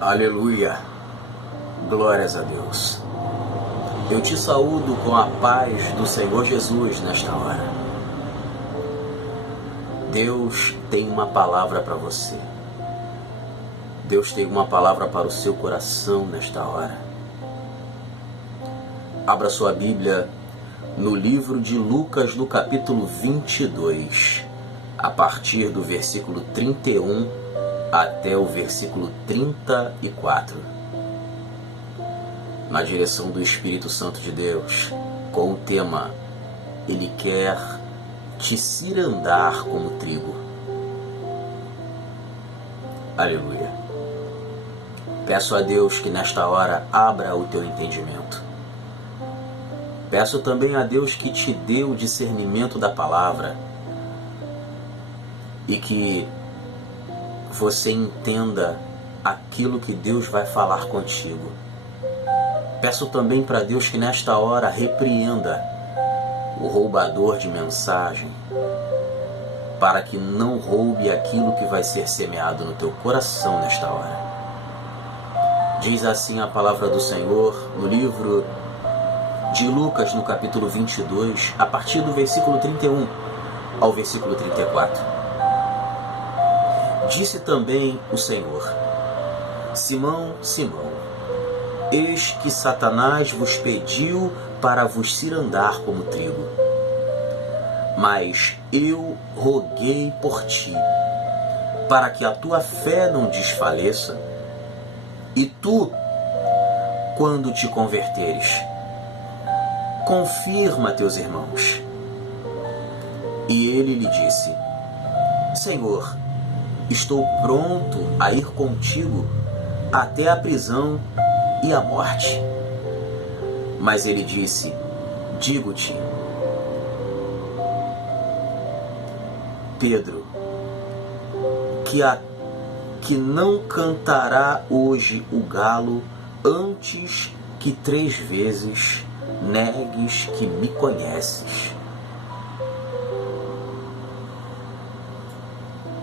Aleluia, glórias a Deus. Eu te saúdo com a paz do Senhor Jesus nesta hora. Deus tem uma palavra para você. Deus tem uma palavra para o seu coração nesta hora. Abra sua Bíblia no livro de Lucas, no capítulo 22, a partir do versículo 31 até o versículo 34. Na direção do Espírito Santo de Deus, com o tema Ele quer te cirandar como trigo. Aleluia. Peço a Deus que nesta hora abra o teu entendimento. Peço também a Deus que te dê o discernimento da palavra e que você entenda aquilo que Deus vai falar contigo. Peço também para Deus que nesta hora repreenda o roubador de mensagem, para que não roube aquilo que vai ser semeado no teu coração nesta hora. Diz assim a palavra do Senhor no livro de Lucas, no capítulo 22, a partir do versículo 31 ao versículo 34. Disse também o Senhor: Simão, Simão, eis que Satanás vos pediu para vos cirandar como trigo. Mas eu roguei por ti, para que a tua fé não desfaleça, e tu, quando te converteres, confirma teus irmãos. E ele lhe disse: Senhor, estou pronto a ir contigo até a prisão e a morte. Mas ele disse: digo-te, Pedro, que não cantará hoje o galo antes que 3 vezes negues que me conheces.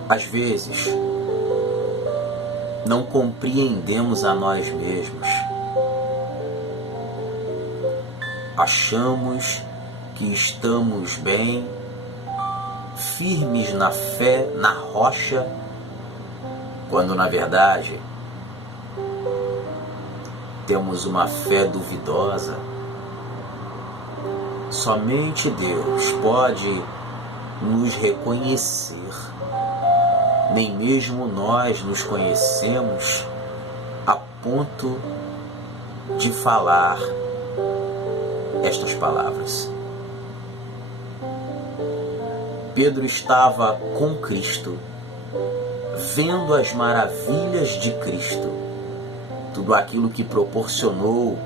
Às vezes, não compreendemos a nós mesmos. Achamos que estamos bem, firmes na fé, na rocha, quando na verdade temos uma fé duvidosa. Somente Deus pode nos reconhecer. Nem mesmo nós nos conhecemos a ponto de falar estas palavras. Pedro estava com Cristo, vendo as maravilhas de Cristo, tudo aquilo que proporcionou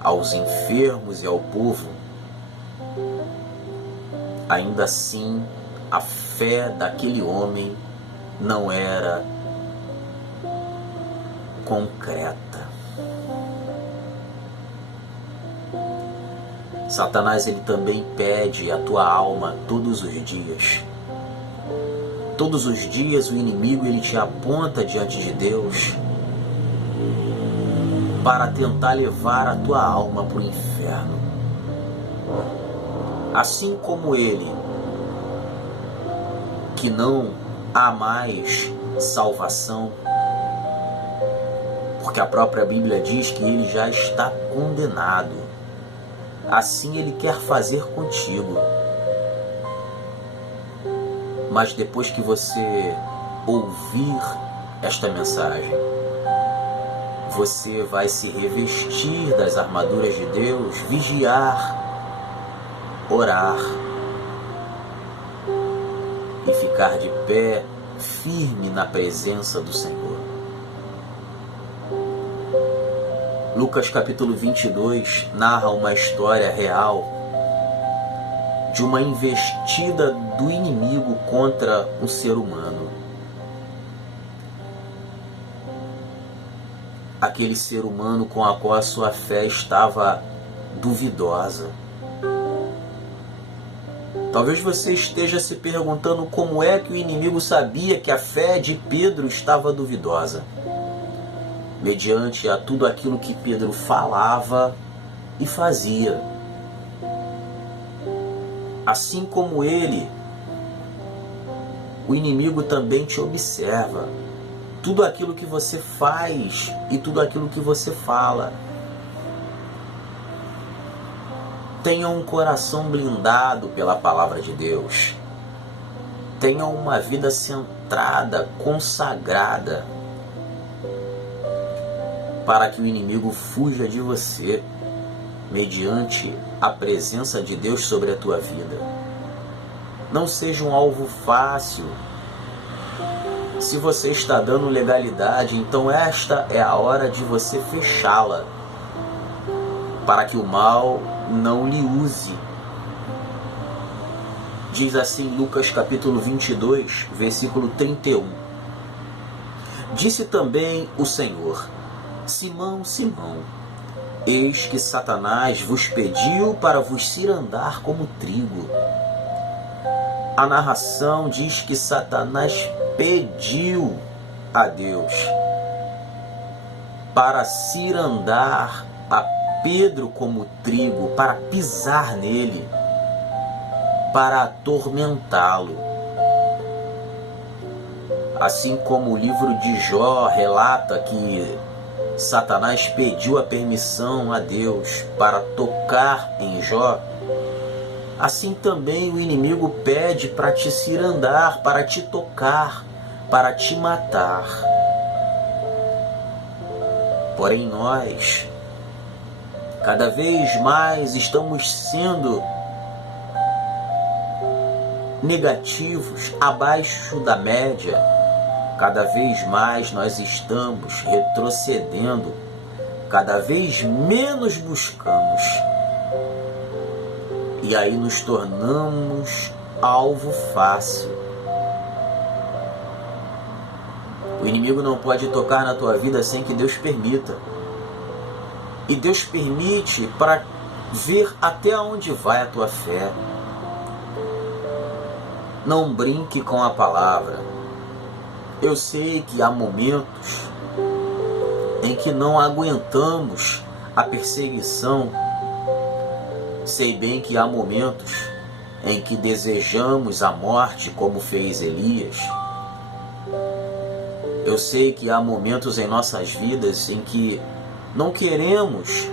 aos enfermos e ao povo. Ainda assim, a fé daquele homem não era concreta. Satanás, ele também pede a tua alma todos os dias. Todos os dias o inimigo, ele te aponta diante de Deus para tentar levar a tua alma para o inferno. Assim como ele, que não há mais salvação, porque a própria Bíblia diz que ele já está condenado. Assim ele quer fazer contigo. Mas depois que você ouvir esta mensagem, você vai se revestir das armaduras de Deus, vigiar, orar e ficar de pé, firme na presença do Senhor. Lucas capítulo 22 narra uma história real de uma investida do inimigo contra um ser humano. Aquele ser humano com a qual a sua fé estava duvidosa. Talvez você esteja se perguntando como é que o inimigo sabia que a fé de Pedro estava duvidosa. mediante a tudo aquilo que Pedro falava e fazia. Assim como ele, o inimigo também te observa. Tudo aquilo que você faz e tudo aquilo que você fala. Tenha um coração blindado pela palavra de Deus. Tenha uma vida centrada, consagrada, para que o inimigo fuja de você, mediante a presença de Deus sobre a tua vida. Não seja um alvo fácil. Se você está dando legalidade, então esta é a hora de você fechá-la, para que o mal não lhe use. Diz assim Lucas capítulo 22, versículo 31. Disse também o Senhor: Simão, Simão, eis que Satanás vos pediu para vos cirandar como trigo. A narração diz que Satanás pediu a Deus para cirandar a Pedro como trigo, para pisar nele, para atormentá-lo. Assim como o livro de Jó relata que Satanás pediu a permissão a Deus para tocar em Jó, assim também o inimigo pede para te cirandar, para te tocar, para te matar. Porém nós, cada vez mais estamos sendo negativos, abaixo da média. Cada vez mais nós estamos retrocedendo, cada vez menos buscamos. E aí nos tornamos alvo fácil. O inimigo não pode tocar na tua vida sem que Deus permita. E Deus permite para ver até onde vai a tua fé. Não brinque com a palavra. Eu sei que há momentos em que não aguentamos a perseguição. Sei bem que há momentos em que desejamos a morte, como fez Elias. Eu sei que há momentos em nossas vidas em que não queremos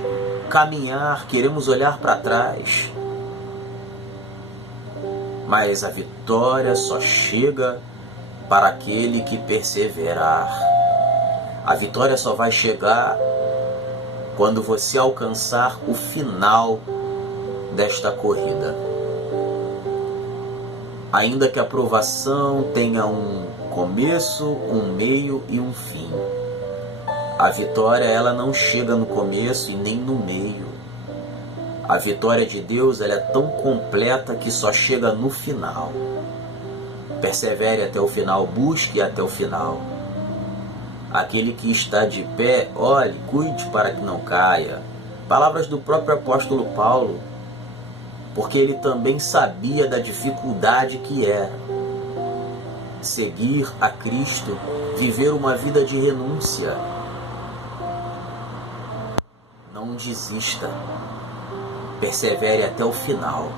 caminhar, queremos olhar para trás. Mas a vitória só chega para aquele que perseverar. A vitória só vai chegar quando você alcançar o final desta corrida. Ainda que a provação tenha um começo, um meio e um fim. A vitória, ela não chega no começo e nem no meio. A vitória de Deus, ela é tão completa que só chega no final. Persevere até o final, busque até o final. Aquele que está de pé, olhe, cuide para que não caia. Palavras do próprio apóstolo Paulo, porque ele também sabia da dificuldade que era seguir a Cristo, viver uma vida de renúncia. Não desista, persevere até o final,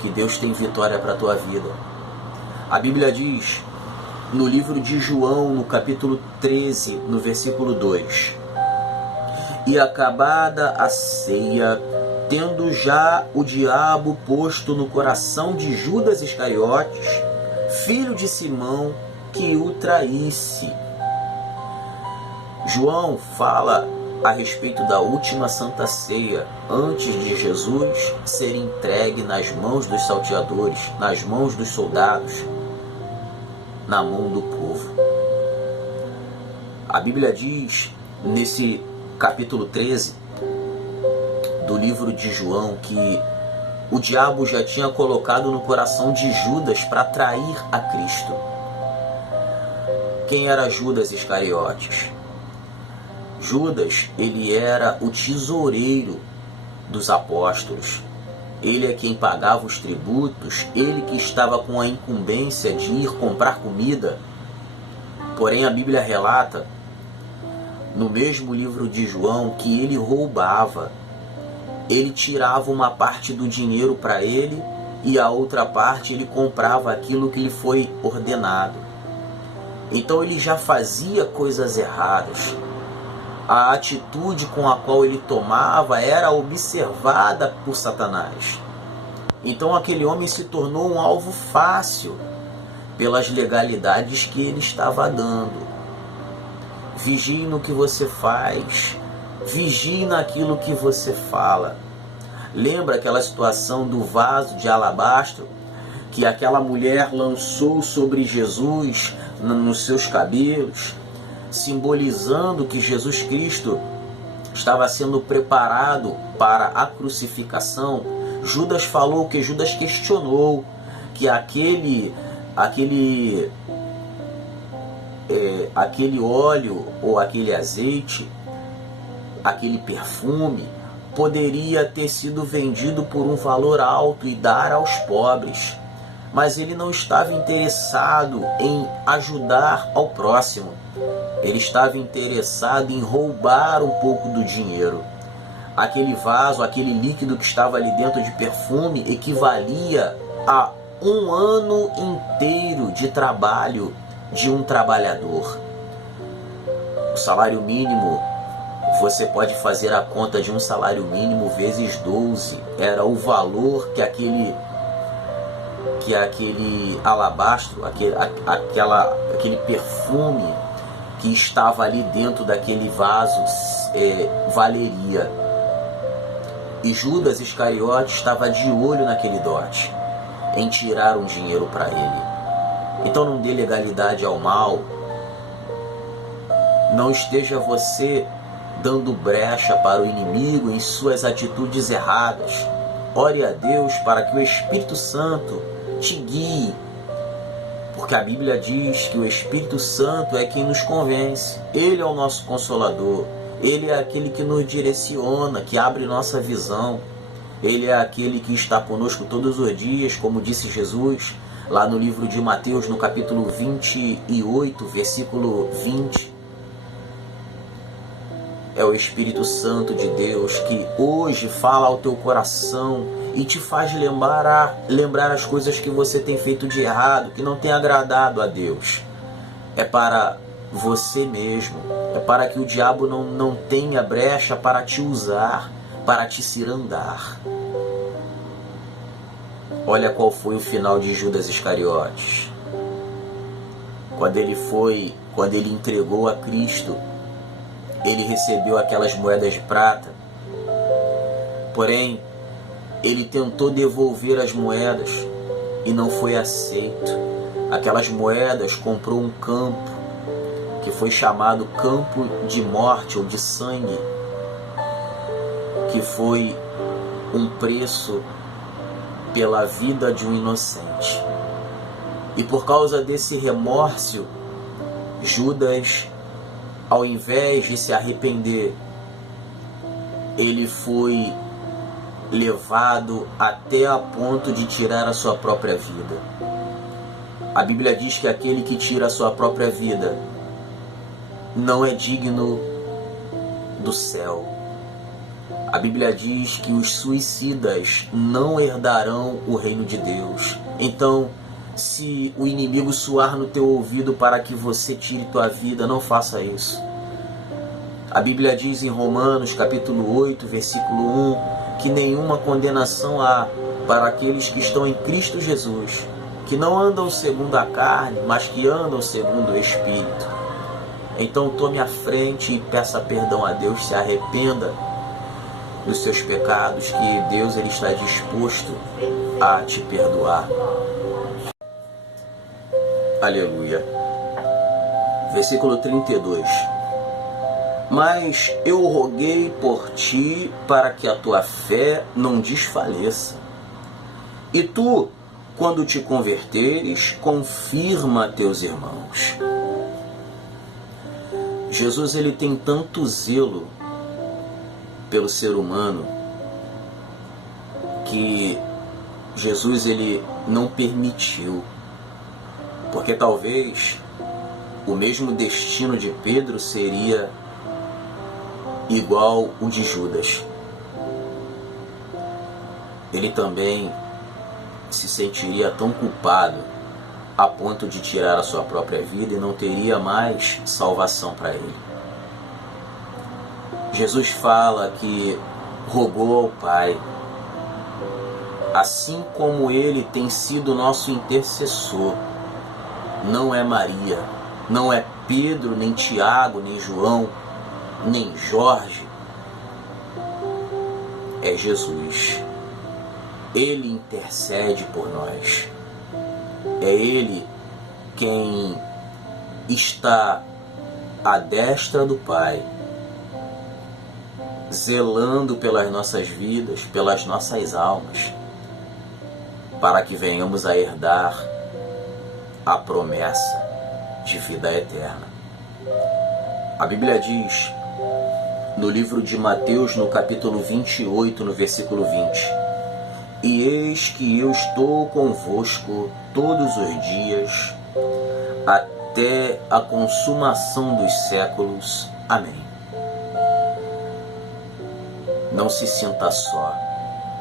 que Deus tem vitória para a tua vida. A Bíblia diz, no livro de João, no capítulo 13, no versículo 2, e acabada a ceia, tendo já o diabo posto no coração de Judas Iscariotes, filho de Simão, que o traísse. João fala a respeito da última Santa Ceia, antes de Jesus ser entregue nas mãos dos salteadores, nas mãos dos soldados, na mão do povo. A Bíblia diz, nesse capítulo 13 do livro de João, que o diabo já tinha colocado no coração de Judas para trair a Cristo. Quem era Judas Iscariotes? Judas, ele era o tesoureiro dos apóstolos. Ele é quem pagava os tributos, ele que estava com a incumbência de ir comprar comida. Porém, a Bíblia relata no mesmo livro de João, que ele roubava. Ele tirava uma parte do dinheiro para ele e a outra parte ele comprava aquilo que lhe foi ordenado. Então ele já fazia coisas erradas. A atitude com a qual ele tomava era observada por Satanás. Então aquele homem se tornou um alvo fácil pelas legalidades que ele estava dando. Vigie no que você faz, vigie naquilo que você fala. Lembra aquela situação do vaso de alabastro que aquela mulher lançou sobre Jesus nos seus cabelos, simbolizando que Jesus Cristo estava sendo preparado para a crucificação? Judas falou que Judas questionou que aquele óleo ou aquele azeite, aquele perfume, poderia ter sido vendido por um valor alto e dar aos pobres. Mas ele não estava interessado em ajudar ao próximo. Ele estava interessado em roubar um pouco do dinheiro. Aquele vaso, aquele líquido que estava ali dentro de perfume, equivalia a um ano inteiro de trabalho de um trabalhador. O salário mínimo, você pode fazer a conta de um salário mínimo vezes 12. Era o valor que aquele alabastro, aquele perfume que estava ali dentro daquele vaso valeria. E Judas Iscariote estava de olho naquele dote, em tirar um dinheiro para ele. Então não dê legalidade ao mal. Não esteja você dando brecha para o inimigo em suas atitudes erradas. Ore a Deus para que o Espírito Santo te guie, porque a Bíblia diz que o Espírito Santo é quem nos convence. Ele é o nosso consolador. Ele é aquele que nos direciona, que abre nossa visão. Ele é aquele que está conosco todos os dias, como disse Jesus lá no livro de Mateus, no capítulo 28, versículo 20. É o Espírito Santo de Deus que hoje fala ao teu coração e te faz lembrar as coisas que você tem feito de errado, que não tem agradado a Deus. É para você mesmo, é para que o diabo não tenha brecha para te usar, para te cirandar. Olha qual foi o final de Judas Iscariotes. Quando ele entregou a Cristo, ele recebeu aquelas moedas de prata. Porém, ele tentou devolver as moedas e não foi aceito. Aquelas moedas comprou um campo que foi chamado campo de morte ou de sangue, que foi um preço pela vida de um inocente. E por causa desse remorso, Judas, ao invés de se arrepender, ele foi levado até a ponto de tirar a sua própria vida. A Bíblia diz que aquele que tira a sua própria vida não é digno do céu. A Bíblia diz que os suicidas não herdarão o reino de Deus. Então, se o inimigo soar no teu ouvido para que você tire tua vida, não faça isso. A Bíblia diz em Romanos capítulo 8, versículo 1, que nenhuma condenação há para aqueles que estão em Cristo Jesus, que não andam segundo a carne, mas que andam segundo o Espírito. Então tome a frente e peça perdão a Deus, se arrependa dos seus pecados, que Deus ele está disposto a te perdoar. Aleluia. Versículo 32. Mas eu roguei por ti para que a tua fé não desfaleça. E tu, quando te converteres, confirma teus irmãos. Jesus ele tem tanto zelo pelo ser humano que Jesus ele não permitiu, porque talvez o mesmo destino de Pedro seria igual o de Judas. Ele também se sentiria tão culpado a ponto de tirar a sua própria vida e não teria mais salvação para ele. Jesus fala que rogou ao Pai, assim como ele tem sido nosso intercessor. Não é Maria, não é Pedro, nem Tiago, nem João, nem Jorge. É Jesus. Ele intercede por nós. É Ele quem está à destra do Pai, zelando pelas nossas vidas, pelas nossas almas, para que venhamos a herdar a promessa de vida eterna. A Bíblia diz, no livro de Mateus, no capítulo 28, no versículo 20, e eis que eu estou convosco todos os dias, até a consumação dos séculos. Amém. Não se sinta só,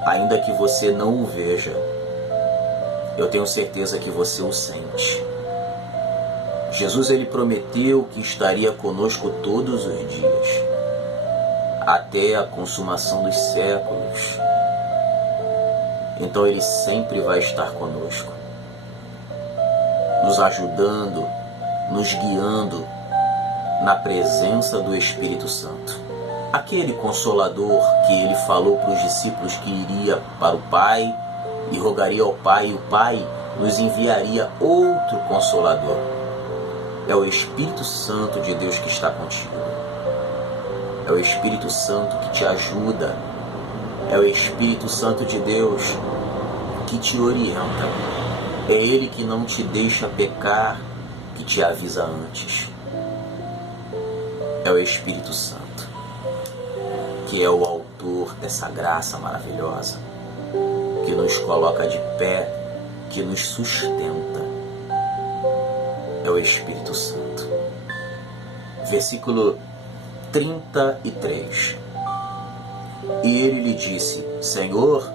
ainda que você não o veja. Eu tenho certeza que você o sente. Jesus, ele prometeu que estaria conosco todos os dias, até a consumação dos séculos. Então ele sempre vai estar conosco, nos ajudando, nos guiando na presença do Espírito Santo. Aquele Consolador que ele falou para os discípulos que iria para o Pai e rogaria ao Pai, e o Pai nos enviaria outro Consolador. É o Espírito Santo de Deus que está contigo. É o Espírito Santo que te ajuda. É o Espírito Santo de Deus que te orienta. É Ele que não te deixa pecar, que te avisa antes. É o Espírito Santo, que é o autor dessa graça maravilhosa, que nos coloca de pé, que nos sustenta. É o Espírito Santo. Versículo 33. E ele lhe disse, Senhor,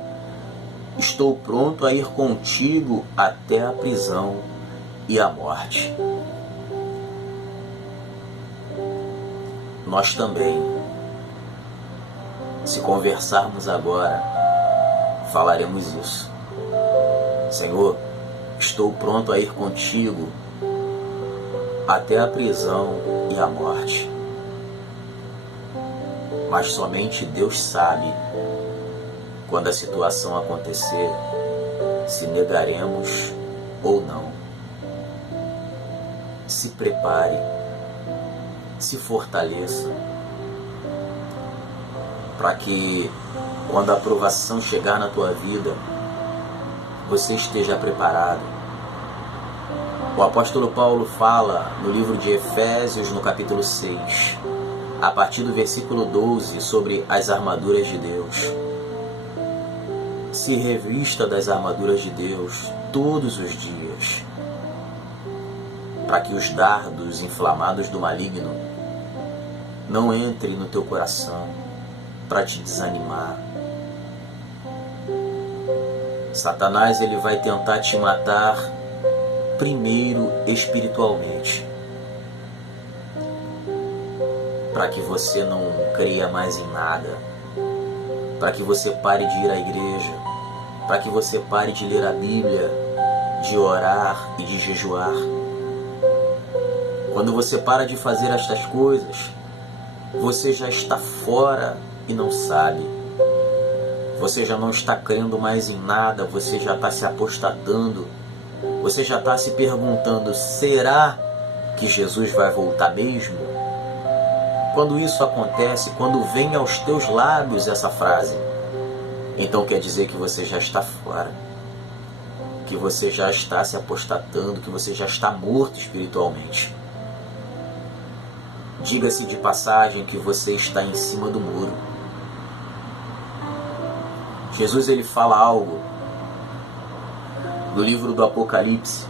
estou pronto a ir contigo até a prisão e a morte. Nós também, se conversarmos agora, falaremos isso. Senhor, estou pronto a ir contigo até a prisão e a morte. Mas somente Deus sabe, quando a situação acontecer, se negaremos ou não. Se prepare, se fortaleça, para que quando a provação chegar na tua vida, você esteja preparado. O apóstolo Paulo fala no livro de Efésios, no capítulo 6, a partir do versículo 12, sobre as armaduras de Deus. Se revista das armaduras de Deus todos os dias, para que os dardos inflamados do maligno não entrem no teu coração para te desanimar. Satanás, ele vai tentar te matar primeiro espiritualmente, para que você não creia mais em nada, para que você pare de ir à igreja, para que você pare de ler a Bíblia, de orar e de jejuar. Quando você para de fazer estas coisas, você já está fora e não sabe. Você já não está crendo mais em nada, você já está se apostatando, você já está se perguntando, será que Jesus vai voltar mesmo? Quando isso acontece, quando vem aos teus lábios essa frase, então quer dizer que você já está fora, que você já está se apostatando, que você já está morto espiritualmente. Diga-se de passagem que você está em cima do muro. Jesus, ele fala algo no livro do Apocalipse,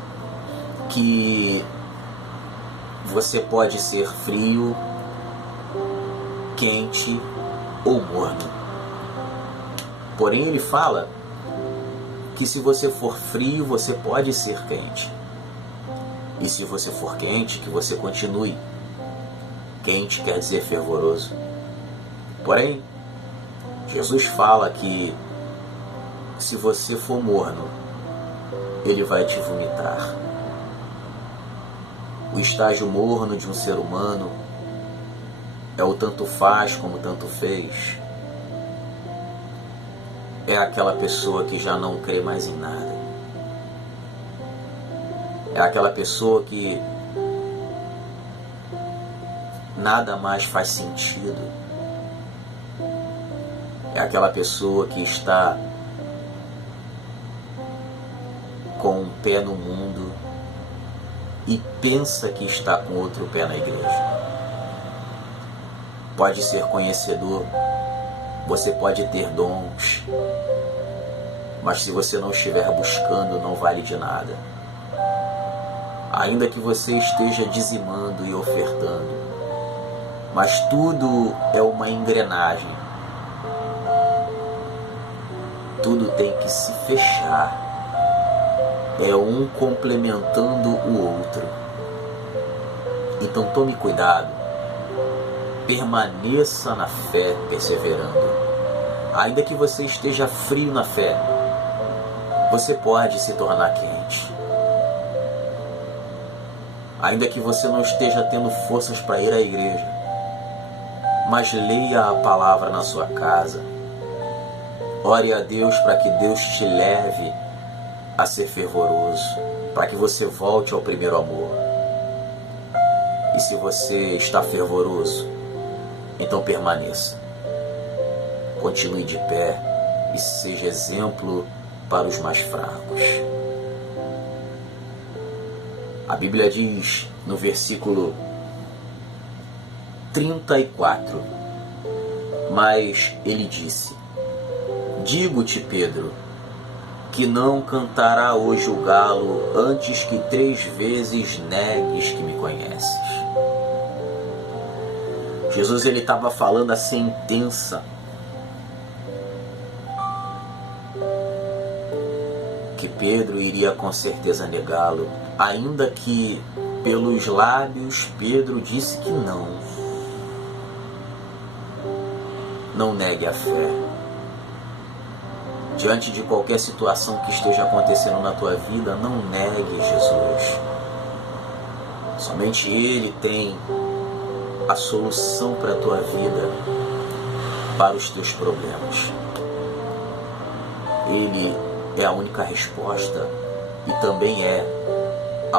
que você pode ser frio quente ou morno. Porém, ele fala que se você for frio, você pode ser quente. E se você for quente, que você continue. Quente quer dizer fervoroso. Porém, Jesus fala que se você for morno, ele vai te vomitar. O estágio morno de um ser humano é o tanto faz como tanto fez. É aquela pessoa que já não crê mais em nada. É aquela pessoa que nada mais faz sentido. É aquela pessoa que está com um pé no mundo e pensa que está com outro pé na igreja. Pode ser conhecedor, você pode ter dons, mas se você não estiver buscando, não vale de nada. Ainda que você esteja dizimando e ofertando, mas tudo é uma engrenagem. Tudo tem que se fechar. É um complementando o outro. Então tome cuidado. Permaneça na fé, perseverando. Ainda que você esteja frio na fé, você pode se tornar quente. Ainda que você não esteja tendo forças para ir à igreja, mas leia a palavra na sua casa. Ore a Deus para que Deus te leve a ser fervoroso, para que você volte ao primeiro amor. E se você está fervoroso, então permaneça. Continue de pé e seja exemplo para os mais fracos. A Bíblia diz no versículo 34, mas ele disse: digo-te, Pedro, que não cantará hoje o galo antes que 3 vezes negues que me conheces. Jesus ele estava falando a sentença que Pedro iria com certeza negá-lo, ainda que pelos lábios Pedro disse que não. Não negue a fé. Diante de qualquer situação que esteja acontecendo na tua vida, não negue Jesus. Somente Ele tem a solução para a tua vida, para os teus problemas. Ele é a única resposta e também é